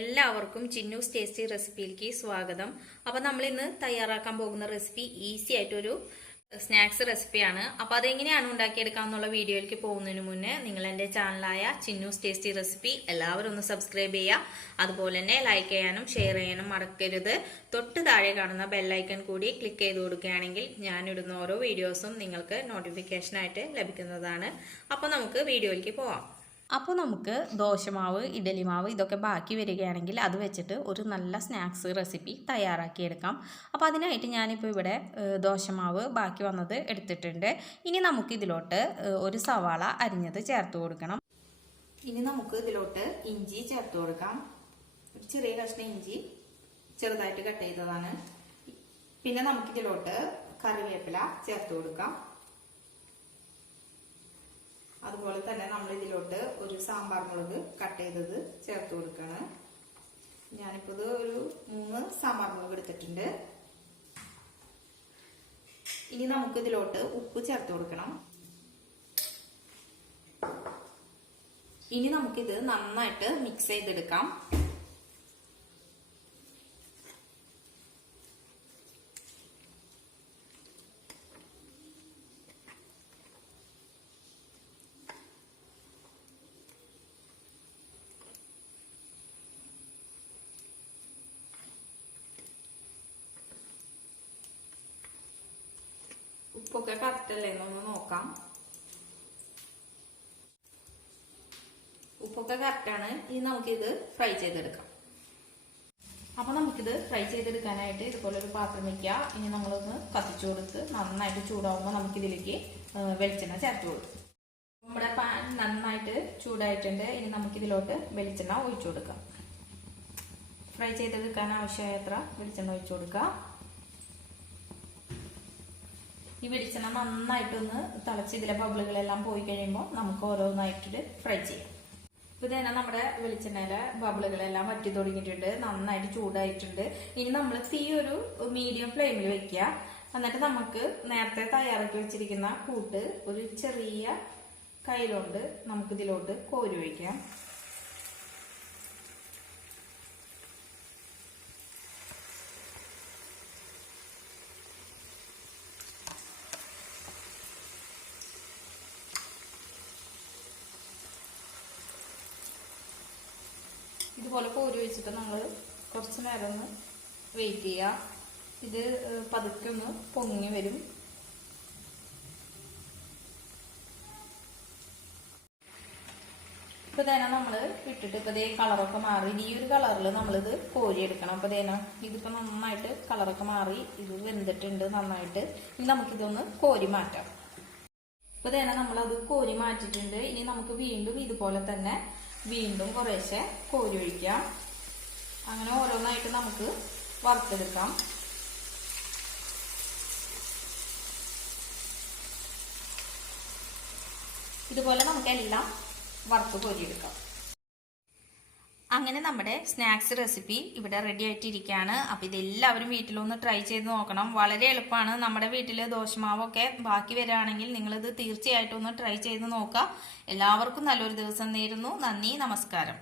എല്ലാവർക്കും ചിന്നൂസ് ടേസ്റ്റി റെസിപ്പിയിലേക്ക് സ്വാഗതം. അപ്പോൾ നമ്മൾ ഇന്ന് തയ്യാറാക്കാൻ പോകുന്ന റെസിപ്പി ഈസി ആയിട്ടൊരു സ്നാക്സ് റെസിപ്പിയാണ്. അപ്പോൾ അതെങ്ങനെയാണ് ഉണ്ടാക്കിയെടുക്കാമെന്നുള്ള വീഡിയോയിലേക്ക് പോകുന്നതിന് മുന്നേ നിങ്ങൾ എൻ്റെ ചാനലായ ചിന്നൂസ് ടേസ്റ്റി റെസിപ്പി എല്ലാവരും ഒന്ന് സബ്സ്ക്രൈബ് ചെയ്യുക. അതുപോലെ തന്നെ ലൈക്ക് ചെയ്യാനും ഷെയർ ചെയ്യാനും മറക്കരുത്. തൊട്ട് താഴെ കാണുന്ന ബെല്ലൈക്കൺ കൂടി ക്ലിക്ക് ചെയ്ത് കൊടുക്കുകയാണെങ്കിൽ ഞാനിടുന്ന ഓരോ വീഡിയോസും നിങ്ങൾക്ക് നോട്ടിഫിക്കേഷനായിട്ട് ലഭിക്കുന്നതാണ്. അപ്പോൾ നമുക്ക് വീഡിയോയിലേക്ക് പോവാം. അപ്പോൾ നമുക്ക് ദോശമാവ്, ഇഡലി മാവ് ഇതൊക്കെ ബാക്കി വരികയാണെങ്കിൽ അത് വെച്ചിട്ട് ഒരു നല്ല സ്നാക്സ് റെസിപ്പി തയ്യാറാക്കിയെടുക്കാം. അപ്പോൾ അതിനായിട്ട് ഞാനിപ്പോൾ ഇവിടെ ദോശമാവ് ബാക്കി വന്നത് എടുത്തിട്ടുണ്ട്. ഇനി നമുക്കിതിലോട്ട് ഒരു സവാള അരിഞ്ഞത് ചേർത്ത് കൊടുക്കണം. ഇനി നമുക്ക് ഇതിലോട്ട് ഇഞ്ചി ചേർത്ത് കൊടുക്കാം. ഒരു ചെറിയ കഷ്ണം ഇഞ്ചി ചെറുതായിട്ട് കട്ട് ചെയ്തതാണ്. പിന്നെ നമുക്കിതിലോട്ട് കറിവേപ്പില ചേർത്ത് കൊടുക്കാം. അതുപോലെ തന്നെ നമ്മൾ ഇതിലോട്ട് ഒരു സാമ്പാർ മുളക് കട്ട് ചെയ്തത് ചേർത്ത് കൊടുക്കണം. ഞാനിപ്പോൾ ഇത് ഒരു 3 സാമ്പാർ മുളക് എടുത്തിട്ടുണ്ട്. ഇനി നമുക്ക് ഇതിലോട്ട് ഉപ്പ് ചേർത്ത് കൊടുക്കണം. ഇനി നമുക്കിത് നന്നായിട്ട് മിക്സ് ചെയ്തെടുക്കാം. ഉപ്പൊക്കെ കറക്റ്റ് അല്ലേ എന്നൊന്ന് നോക്കാം. ഉപ്പൊക്കെ കറക്റ്റാണ്. ഇനി നമുക്കിത് ഫ്രൈ ചെയ്തെടുക്കാം. അപ്പൊ നമുക്കിത് ഫ്രൈ ചെയ്തെടുക്കാനായിട്ട് ഇതുപോലെ ഒരു പാത്രം വെക്കുക. ഇനി നമ്മളൊന്ന് കത്തിച്ചു കൊടുത്ത് നന്നായിട്ട് ചൂടാവുമ്പോൾ നമുക്കിതിലേക്ക് വെളിച്ചെണ്ണ ചേർത്ത് കൊടുക്കും. നമ്മുടെ പാൻ നന്നായിട്ട് ചൂടായിട്ടുണ്ട്. ഇനി നമുക്കിതിലോട്ട് വെളിച്ചെണ്ണ ഒഴിച്ചു കൊടുക്കാം. ഫ്രൈ ചെയ്തെടുക്കാൻ ആവശ്യമായത്ര വെളിച്ചെണ്ണ ഒഴിച്ചു കൊടുക്കാം. ഈ വെളിച്ചെണ്ണ നന്നായിട്ടൊന്ന് തിളച്ച് ഇതിലെ ബബിളുകളെല്ലാം പോയി കഴിയുമ്പോൾ നമുക്ക് ഓരോന്നായിട്ട് ഫ്രൈ ചെയ്യാം. ഇപ്പൊ തന്നെ നമ്മുടെ വെളിച്ചെണ്ണയിലെ ബബിളുകളെല്ലാം വറ്റി തുടങ്ങിയിട്ടുണ്ട്. നന്നായിട്ട് ചൂടായിട്ടുണ്ട്. ഇനി നമ്മൾ തീ ഒരു മീഡിയം ഫ്ലെയിമിൽ വെക്കുക. എന്നിട്ട് നമുക്ക് നേരത്തെ തയ്യാറാക്കി വെച്ചിരിക്കുന്ന കൂട്ട് ഒരു ചെറിയ കയ്യിലോണ്ട് നമുക്കിതിലോട്ട് കോരി ഒഴിക്കാം. ഇതുപോലെ കോരി വെച്ചിട്ട് നമ്മൾ കുറച്ച് നേരം ഒന്ന് വെയിറ്റ് ചെയ്യുക. ഇത് പതുക്കെ ഒന്ന് പൊങ്ങി വരും. ഇപ്പൊ തന്നെ നമ്മൾ ഇട്ടിട്ട് ഇപ്പൊ ഇതേ കളറൊക്കെ മാറി. ഈ ഒരു കളറിൽ നമ്മളിത് കോരിയെടുക്കണം. അപ്പൊ ഇതേന ഇതിപ്പോ നന്നായിട്ട് കളറൊക്കെ മാറി. ഇത് വെന്തിട്ടുണ്ട് നന്നായിട്ട്. ഇനി നമുക്കിതൊന്ന് കോരി മാറ്റാം. ഇപ്പൊ തന്നെ നമ്മളത് കോരി മാറ്റിയിട്ടുണ്ട്. ഇനി നമുക്ക് വീണ്ടും ഇതുപോലെ തന്നെ വീണ്ടും കുറേശ്ശെ കോരി ഒഴിക്കാം. അങ്ങനെ ഓരോന്നായിട്ട് നമുക്ക് വറുത്തെടുക്കാം. ഇതുപോലെ നമുക്കെല്ലാം വറുത്ത് കോരിയെടുക്കാം. അങ്ങനെ നമ്മുടെ സ്നാക്സ് റെസിപ്പി ഇവിടെ റെഡി ആയിട്ടിരിക്കുകയാണ്. അപ്പം ഇതെല്ലാവരും വീട്ടിലൊന്ന് ട്രൈ ചെയ്ത് നോക്കണം. വളരെ എളുപ്പമാണ്. നമ്മുടെ വീട്ടിൽ ദോശമാവൊക്കെ ബാക്കി വരികയാണെങ്കിൽ നിങ്ങളിത് തീർച്ചയായിട്ടും ഒന്ന് ട്രൈ ചെയ്ത് നോക്കുക. എല്ലാവർക്കും നല്ലൊരു ദിവസം നേരുന്നു. നന്ദി, നമസ്കാരം.